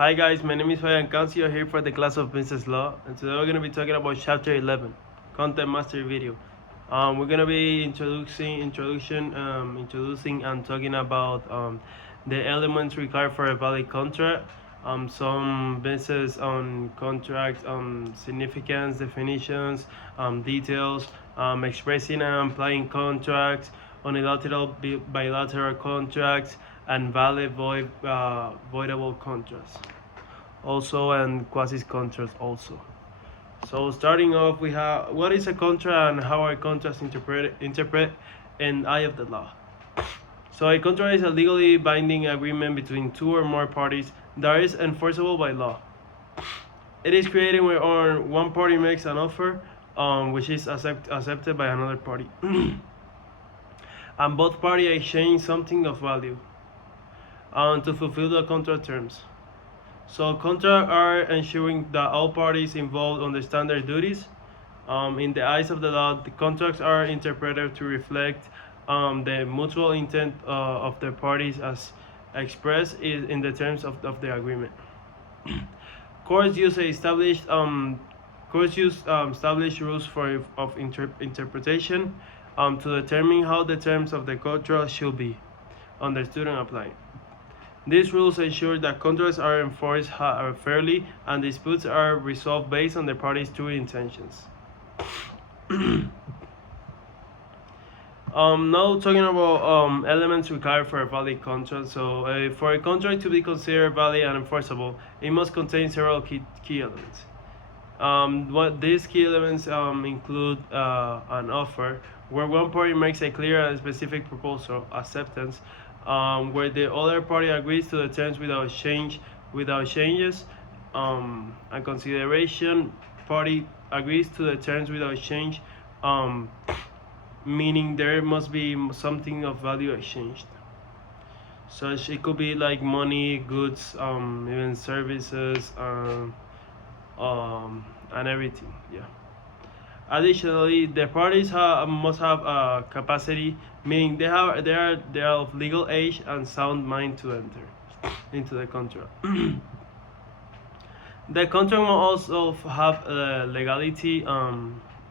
Hi guys, my name is Fabian Cancio here for the class of Business Law, and today we're going to be talking about Chapter 11, Content Mastery Video. We're going to be introducing and talking about the elements required for a valid contract, some bases on contract significance, definitions, details, expressing and applying contracts, unilateral, bilateral contracts, and valid voidable contracts also, and quasi contracts also. So starting off, we have what is a contract and how are contracts interpret in eye of the law. So a contract is a legally binding agreement between two or more parties that is enforceable by law. It is created when one party makes an offer which is accepted by another party and both parties exchange something of value to fulfill the contract terms. So contracts are ensuring that all parties involved understand their duties. In the eyes of the law, the contracts are interpreted to reflect the mutual intent of the parties as expressed in the terms of the agreement. Courts use established rules of interpretation to determine how the terms of the contract should be understood and applied. These rules ensure that contracts are enforced fairly and disputes are resolved based on the parties' true intentions. Now talking about elements required for a valid contract. So for a contract to be considered valid and enforceable, it must contain several key elements. What these key elements include an offer, where one party makes a clear and specific proposal, acceptance, where the other party agrees to the terms without changes, and consideration, party agrees to the terms without change, meaning there must be something of value exchanged. So it could be like money, goods, even services, and everything. Yeah. Additionally, the parties must have capacity, meaning they are of legal age and sound mind to enter into the contract. The contract must also have legality.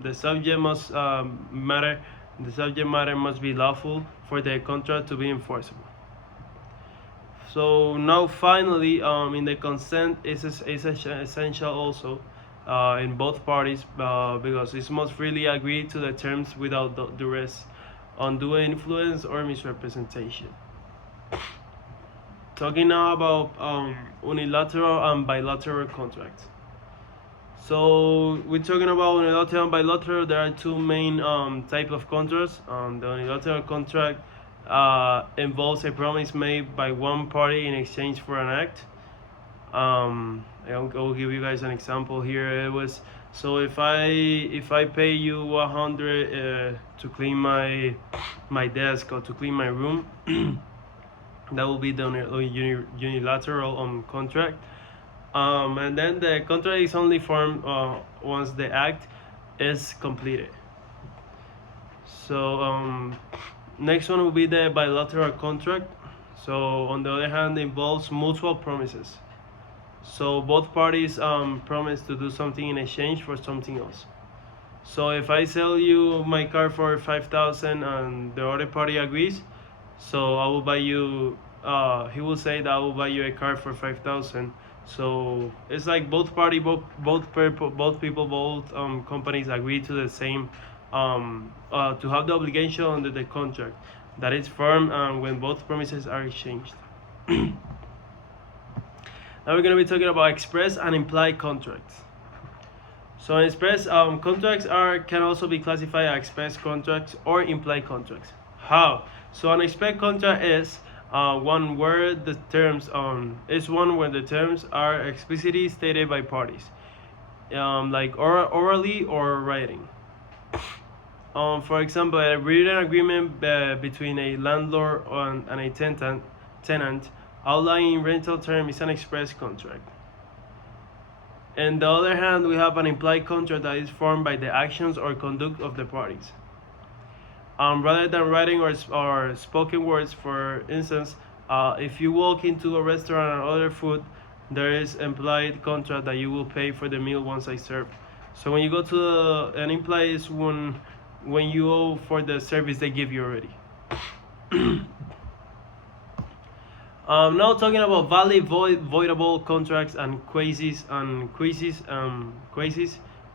The subject must matter. The subject matter must be lawful for the contract to be enforceable. So now finally, in the consent is essential also in both parties because it must freely agree to the terms without duress, undue influence, or misrepresentation. Talking now about unilateral and bilateral contracts. So we're talking about unilateral and bilateral. There are two main type of contracts. The unilateral contract involves a promise made by one party in exchange for an act. I will give you guys an example here. It was so if I pay you 100 to clean my desk or to clean my room, that will be the unilateral contract. And then the contract is only formed once the act is completed. So next one will be the bilateral contract. So on the other hand, involves mutual promises. So both parties promise to do something in exchange for something else. So if I sell you my car for 5,000 and the other party agrees, so I will buy you. He will say that I will buy you a car for 5,000. So it's like both companies agree to the same to have the obligation under the contract that is firm when both promises are exchanged. Now we're going to be talking about express and implied contracts. So express contracts can also be classified as express contracts or implied contracts. How? So an express contract is one where the terms are explicitly stated by parties, like orally or writing. For example, a written agreement between a landlord and a tenant outlining rental term is an express contract. On the other hand, we have an implied contract that is formed by the actions or conduct of the parties. Rather than writing or spoken words, for instance, if you walk into a restaurant and order food, there is implied contract that you will pay for the meal once I serve. So when you go to an implied is when you owe for the service they give you already. Now talking about valid voidable contracts and quasis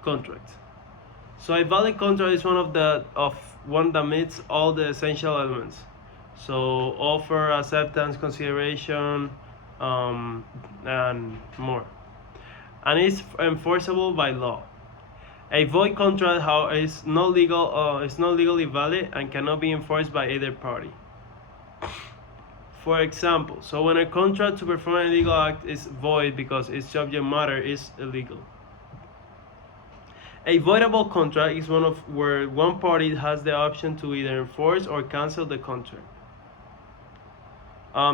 contracts. So a valid contract is one that meets all the essential elements. So offer, acceptance, consideration, and more, and is enforceable by law. A void contract, however, is not legally valid and cannot be enforced by either party. For example, so when a contract to perform a legal act is void because its subject matter is illegal. A voidable contract is one of where one party has the option to either enforce or cancel the contract.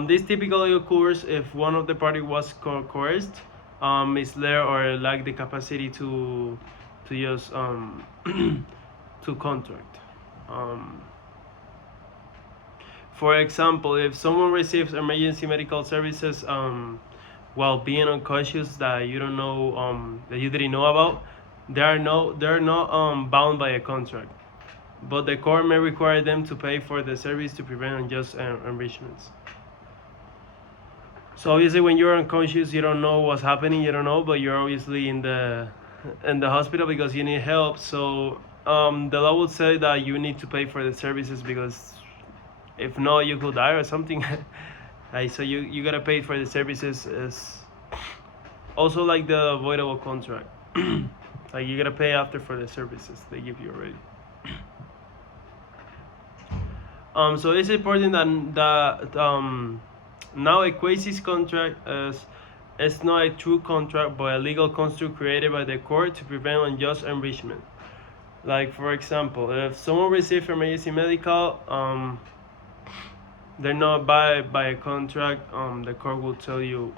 This typically occurs if one of the parties was coerced, misled, or lacked the capacity to use to contract. For example, if someone receives emergency medical services while being unconscious that you don't know that you didn't know about, they're not bound by a contract, but the court may require them to pay for the service to prevent unjust enrichments. So obviously, when you're unconscious, you don't know what's happening. You don't know, but you're obviously in the hospital because you need help. So the law would say that you need to pay for the services because if not, you could die or something. So you gotta pay for the services. Is also like the voidable contract. Like you gotta pay after for the services they give you already. So it's important that now a quasis contract is not a true contract but a legal construct created by the court to prevent unjust enrichment. Like for example, if someone receives emergency medical, they're not by a contract. The court will tell you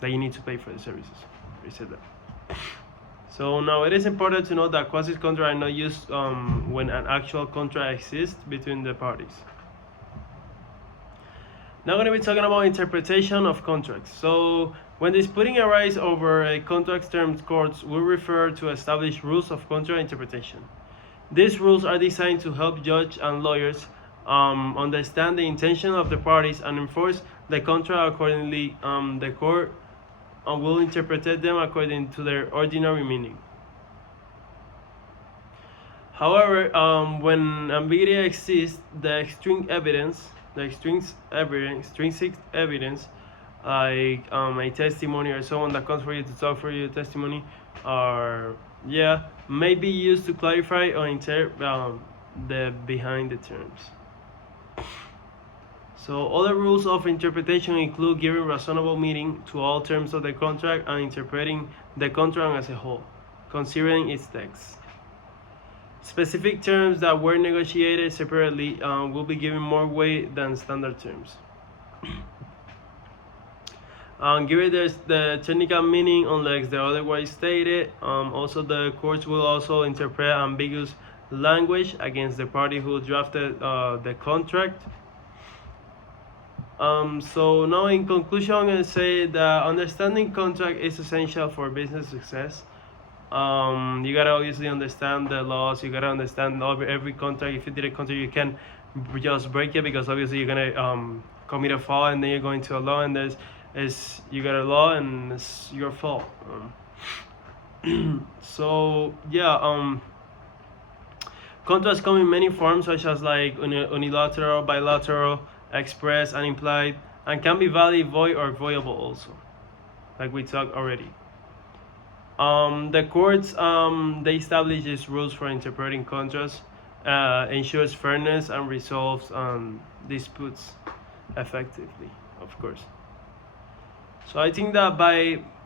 that you need to pay for the services. We said that. So now it is important to note that quasi contracts are not used when an actual contract exists between the parties. Now we're going to be talking about interpretation of contracts. So when disputing arises over a contract's terms, courts will refer to established rules of contract interpretation. These rules are designed to help judges and lawyers understand the intention of the parties and enforce the contract accordingly. The court will interpret them according to their ordinary meaning. However, when ambiguity exists, the extrinsic evidence, like a testimony or someone that comes for you to talk for your testimony, may be used to clarify or interpret the behind the terms. So other rules of interpretation include giving reasonable meaning to all terms of the contract and interpreting the contract as a whole, considering its text. Specific terms that were negotiated separately will be given more weight than standard terms. Given the technical meaning unless they're otherwise stated, also the courts will also interpret ambiguous language against the party who drafted the contract. So now in conclusion, I'm going to say that understanding contract is essential for business success. You gotta obviously understand the laws. You gotta understand every contract. If you did a contract, you can just break it because obviously you're gonna commit a fault, and then you're going to a law, and you got a law, and it's your fault. So yeah, contracts come in many forms, such as like unilateral, bilateral, express, and implied, and can be valid, void, or voidable also, like we talked already. The courts they establish these rules for interpreting contracts, ensures fairness, and resolves disputes effectively, of course. So I think that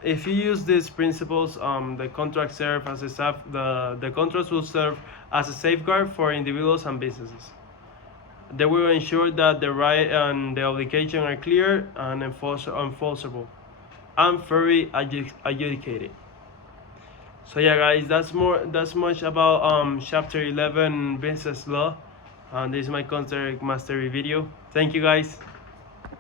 if you use these principles, the contracts will serve as a safeguard for individuals and businesses. They will ensure that the right and the obligation are clear and enforceable and fairly adjudicated. So yeah, guys, that's much about chapter 11 business law. This is my contract mastery video. Thank you, guys.